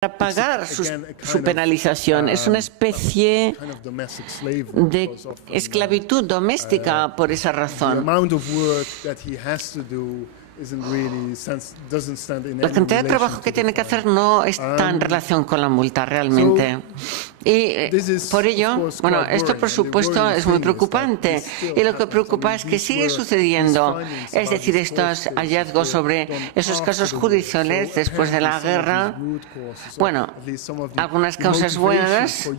para pagar su penalización. Es una especie de esclavitud doméstica por esa razón. La cantidad de trabajo que tiene que hacer no está en relación con la multa realmente. Y por ello, bueno, esto por supuesto es muy preocupante. Y lo que preocupa es que sigue sucediendo. Es decir, estos hallazgos sobre esos casos judiciales después de la guerra, bueno, algunas causas buenas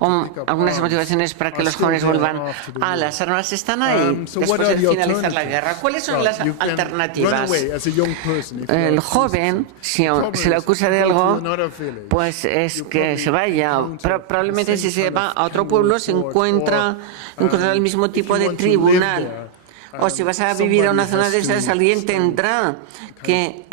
o algunas motivaciones para que los jóvenes vuelvan a las armas están ahí después de finalizar la guerra. ¿Cuáles son las alternativas? El joven, si se le acusa de algo, pues es que se vaya. Pero probablemente si se va a otro pueblo se encuentra el mismo tipo de tribunal. O si vas a vivir a una zona de esas, alguien tendrá que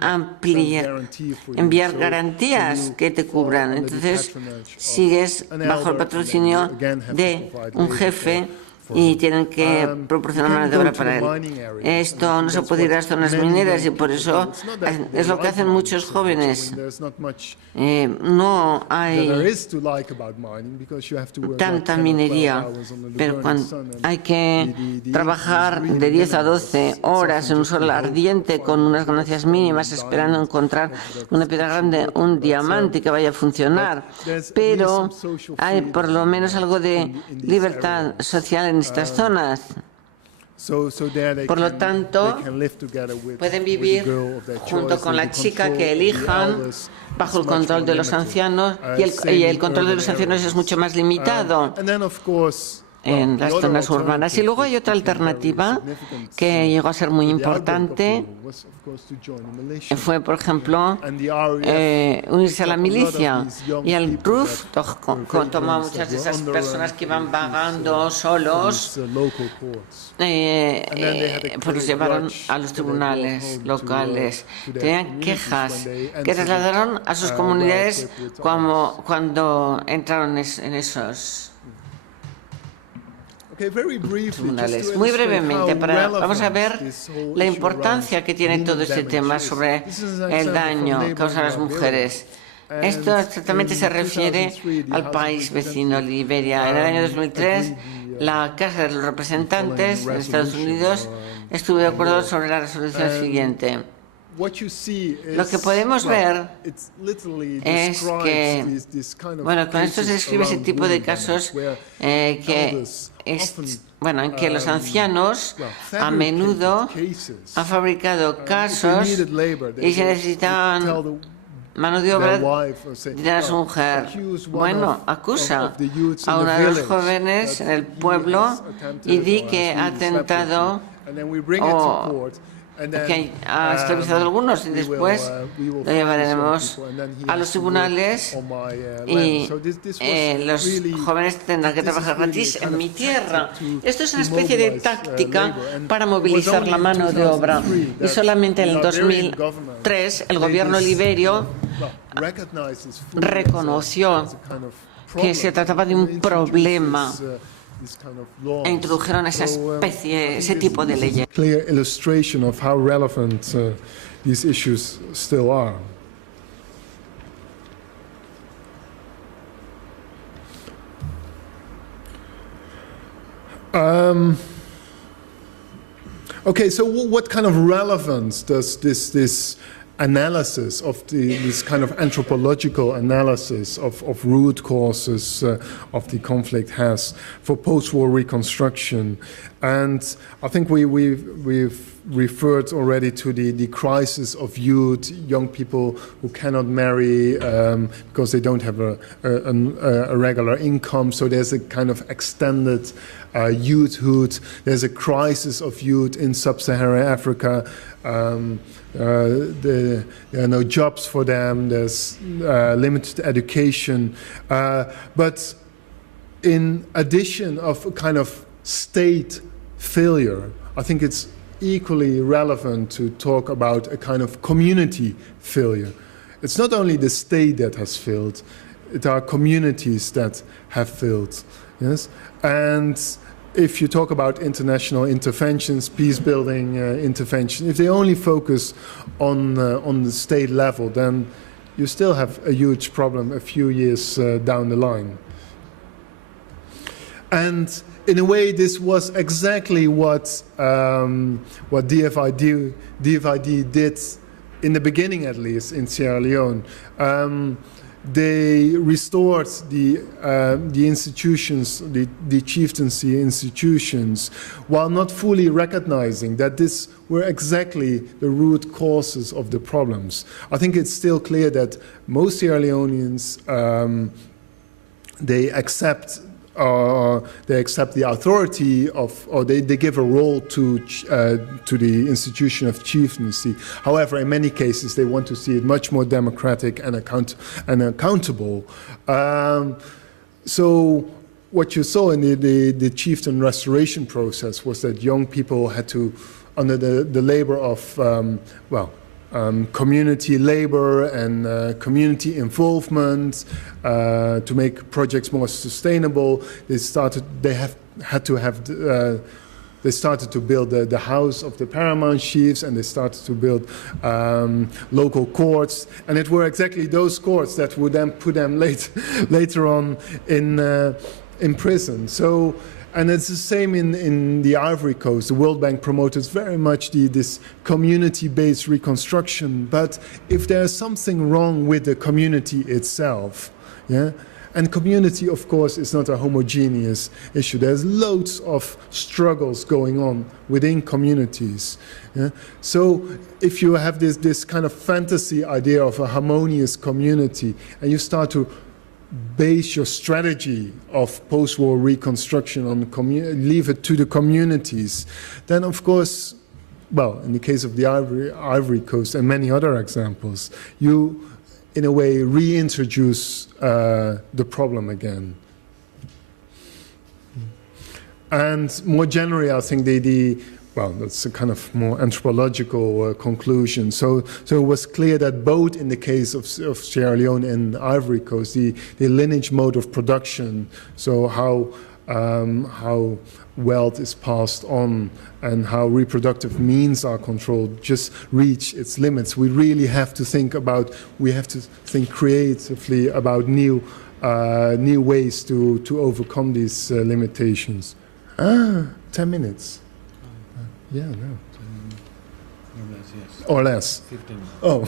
enviar garantías que te cubran. Entonces sigues bajo el patrocinio de un jefe y tienen que proporcionar mano de obra para él. Esto no se puede ir a las zonas mineras y por eso es lo que hacen muchos jóvenes. No hay tanta minería, pero cuando hay que trabajar de 10 a 12 horas en un sol ardiente con unas ganancias mínimas esperando encontrar una piedra grande, un diamante que vaya a funcionar, pero hay por lo menos algo de libertad social en estas zonas. Por lo tanto, pueden vivir junto con la chica que elijan bajo el control de los ancianos y el control de los ancianos es mucho más limitado en las zonas urbanas. Y luego hay otra alternativa que llegó a ser muy importante, fue, por ejemplo, unirse a la milicia. Y el RUF tomó a muchas de esas personas que iban vagando solos, pues los llevaron a los tribunales locales. Tenían quejas que trasladaron a sus comunidades cuando entraron en esos tribunales. Muy brevemente, vamos a ver la importancia que tiene todo este tema sobre el daño que causan las mujeres. Esto exactamente se refiere al país vecino, Liberia. En el año 2003, la Casa de los Representantes en Estados Unidos estuvo de acuerdo sobre la resolución siguiente. Lo que podemos ver es que, bueno, con esto se describe ese tipo de casos en que los ancianos a menudo han fabricado casos y se necesitaban mano de obra de su mujer. Bueno, acusa a uno de los jóvenes en el pueblo y di que ha atentado que ha esclavizado a algunos y después lo llevaremos a los tribunales y los jóvenes tendrán que trabajar gratis en mi tierra. Esto es una especie de táctica para movilizar la mano de obra y solamente en el 2003 el gobierno liberio reconoció que se trataba de un problema e introdujeron ese tipo de leyes. Clear illustration of how relevant these issues still are. Okay, so what kind of relevance does this analysis of this kind of anthropological analysis of root causes of the conflict has for post-war reconstruction? And I think we've referred already to the crisis of youth, young people who cannot marry because they don't have a regular income. So there's a kind of extended youthhood. There's a crisis of youth in sub-Saharan Africa. There are no jobs for them, there's limited education. But in addition of a kind of state failure, I think it's equally relevant to talk about a kind of community failure. It's not only the state that has failed, it are communities that have failed. Yes? And if you talk about international interventions, peace-building intervention, if they only focus on the state level, then you still have a huge problem a few years down the line. And in a way, this was exactly what DFID did in the beginning, at least in Sierra Leone. They restored the institutions, the chieftaincy institutions, while not fully recognizing that this were exactly the root causes of the problems. I think it's still clear that most Sierra Leoneans, they accept the authority of, or they give a role to the institution of chieftaincy. However, in many cases, they want to see it much more democratic and accountable. So what you saw in the chieftain restoration process was that young people had to, under the labor of, community labor and community involvement to make projects more sustainable. They started to build the house of the paramount chiefs, and they started to build local courts. And it were exactly those courts that would then put them later on in prison. So. And it's the same in the Ivory Coast. The World Bank promoted very much this community-based reconstruction. But if there's something wrong with the community itself, yeah, and community, of course, is not a homogeneous issue. There's loads of struggles going on within communities. Yeah? So if you have this kind of fantasy idea of a harmonious community, and you start to base your strategy of post-war reconstruction on leave it to the communities, then of course, well, in the case of the Ivory Coast and many other examples, you, in a way, reintroduce the problem again. And more generally, I think well, that's a kind of more anthropological conclusion. So it was clear that both in the case of Sierra Leone and Ivory Coast, the lineage mode of production, so how wealth is passed on and how reproductive means are controlled, just reach its limits. We really have to think creatively about new ways to overcome these limitations. 10 minutes. Yeah, no. Or less. 15. Oh,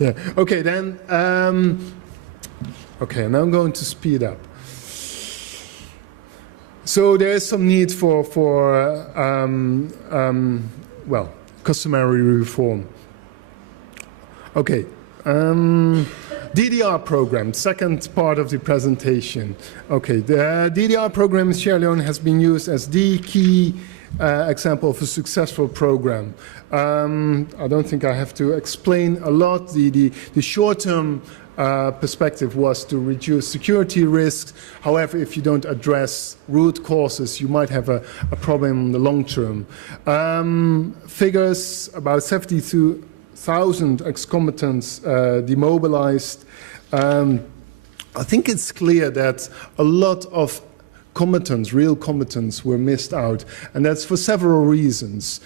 yeah. Okay, then. Okay, now I'm going to speed up. So there is some need for customary reform. Okay. DDR program, second part of the presentation. Okay, the DDR program in Sierra Leone has been used as the key example of a successful program. I don't think I have to explain a lot. The short-term perspective was to reduce security risks. However, if you don't address root causes, you might have a problem in the long term. Figures, about 72,000 ex-combatants demobilized. I think it's clear that a lot of combatants, real combatants, were missed out, and that's for several reasons.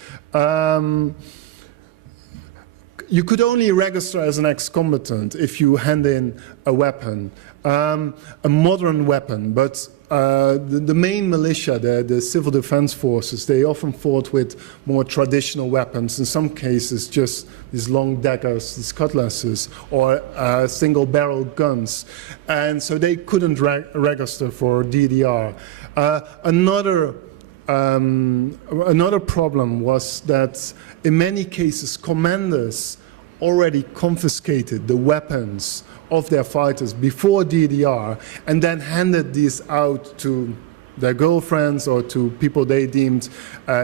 You could only register as an ex-combatant if you hand in a weapon, a modern weapon, but the main militia, the civil defense forces, they often fought with more traditional weapons, in some cases just these long daggers, these cutlasses, or single-barrel guns. And so they couldn't register for DDR. Another problem was that in many cases commanders already confiscated the weapons of their fighters before DDR and then handed these out to their girlfriends or to people they deemed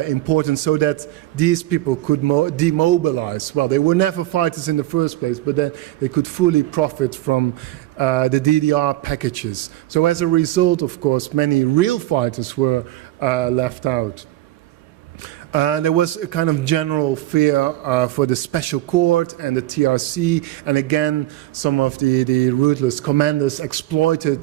important, so that these people could demobilize. Well, they were never fighters in the first place, but then they could fully profit from the DDR packages. So as a result, of course, many real fighters were left out. There was a kind of general fear for the special court and the TRC, and again, some of the ruthless commanders exploited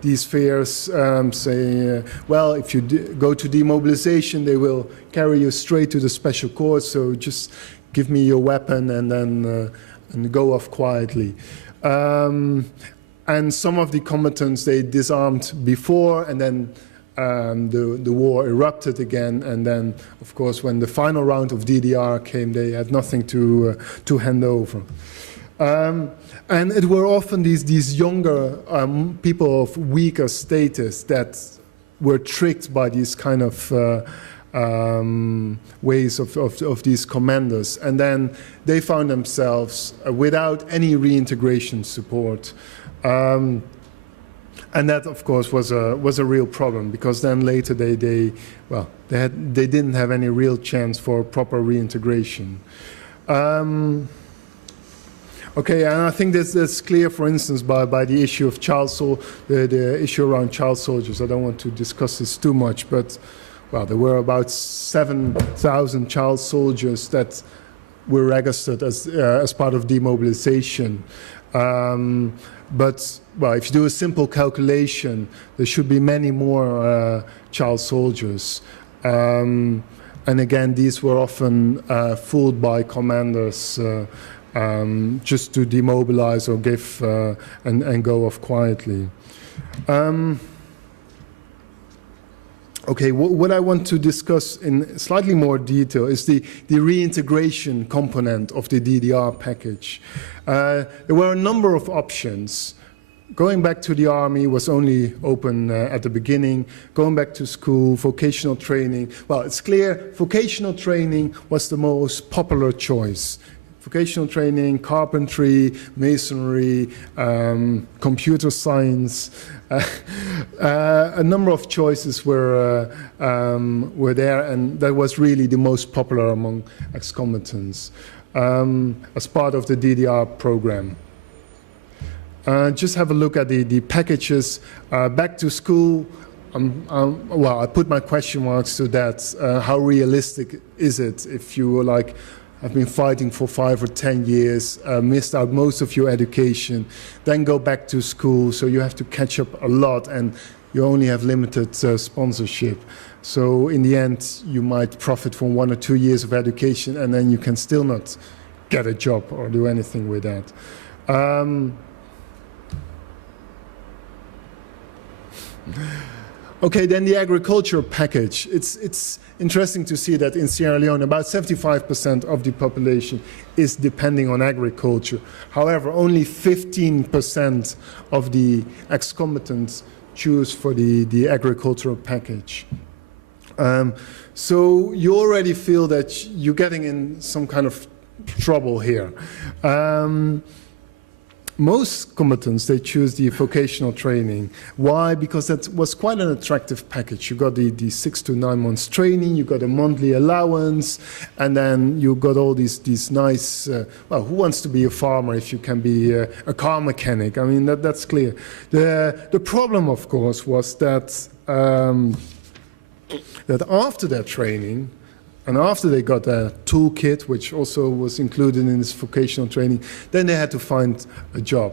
these fears, saying, well, if you go to demobilization, they will carry you straight to the special court, so just give me your weapon and then and go off quietly. And some of the combatants, they disarmed before, and then the war erupted again, and then, of course, when the final round of DDR came, they had nothing to hand over. And it were often these younger people of weaker status that were tricked by these kind of ways of these commanders, and then they found themselves without any reintegration support. And that, of course, was a real problem, because then later they didn't have any real chance for proper reintegration. Okay, and I think that's clear, for instance, by the issue of the issue around child soldiers. I don't want to discuss this too much, but well, there were about 7,000 child soldiers that were registered as part of demobilization. But well, if you do a simple calculation, there should be many more child soldiers. And again, these were often fooled by commanders just to demobilize or give and go off quietly. Okay, what I want to discuss in slightly more detail is the reintegration component of the DDR package. There were a number of options. Going back to the army was only open at the beginning. Going back to school, vocational training. Well, it's clear vocational training was the most popular choice. Vocational training, carpentry, masonry, computer science. A number of choices were there, and that was really the most popular among ex-combatants as part of the DDR program. Just have a look at the packages. Back to school, well, I put my question marks to that. How realistic is it if you were like, I've been fighting for 5 or 10 years, missed out most of your education, then go back to school, so you have to catch up a lot, and you only have limited sponsorship. So in the end, you might profit from 1 or 2 years of education, and then you can still not get a job or do anything with that. Okay, then the agriculture package. It's interesting to see that in Sierra Leone, about 75% of the population is depending on agriculture. However, only 15% of the ex-combatants choose for the agricultural package. So you already feel that you're getting in some kind of trouble here. Most combatants, they choose the vocational training. Why? Because that was quite an attractive package. You got the 6 to 9 months training, you got a monthly allowance, and then you got all these nice, well, who wants to be a farmer if you can be a car mechanic? I mean, that's clear. The problem, of course, was that, that after their training, and after they got a toolkit, which also was included in this vocational training, then they had to find a job.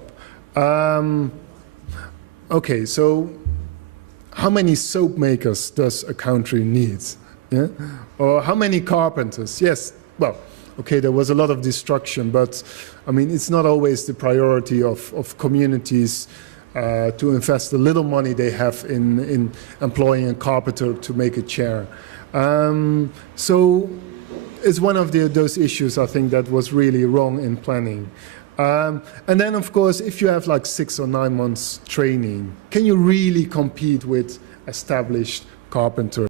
Okay, so how many soap makers does a country need? Yeah? Or how many carpenters? Yes, well, okay, there was a lot of destruction, but I mean, it's not always the priority of communities to invest the little money they have in employing a carpenter to make a chair. So it's one of those issues, I think, that was really wrong in planning. And then, of course, if you have like 6 or 9 months training, can you really compete with established carpenters?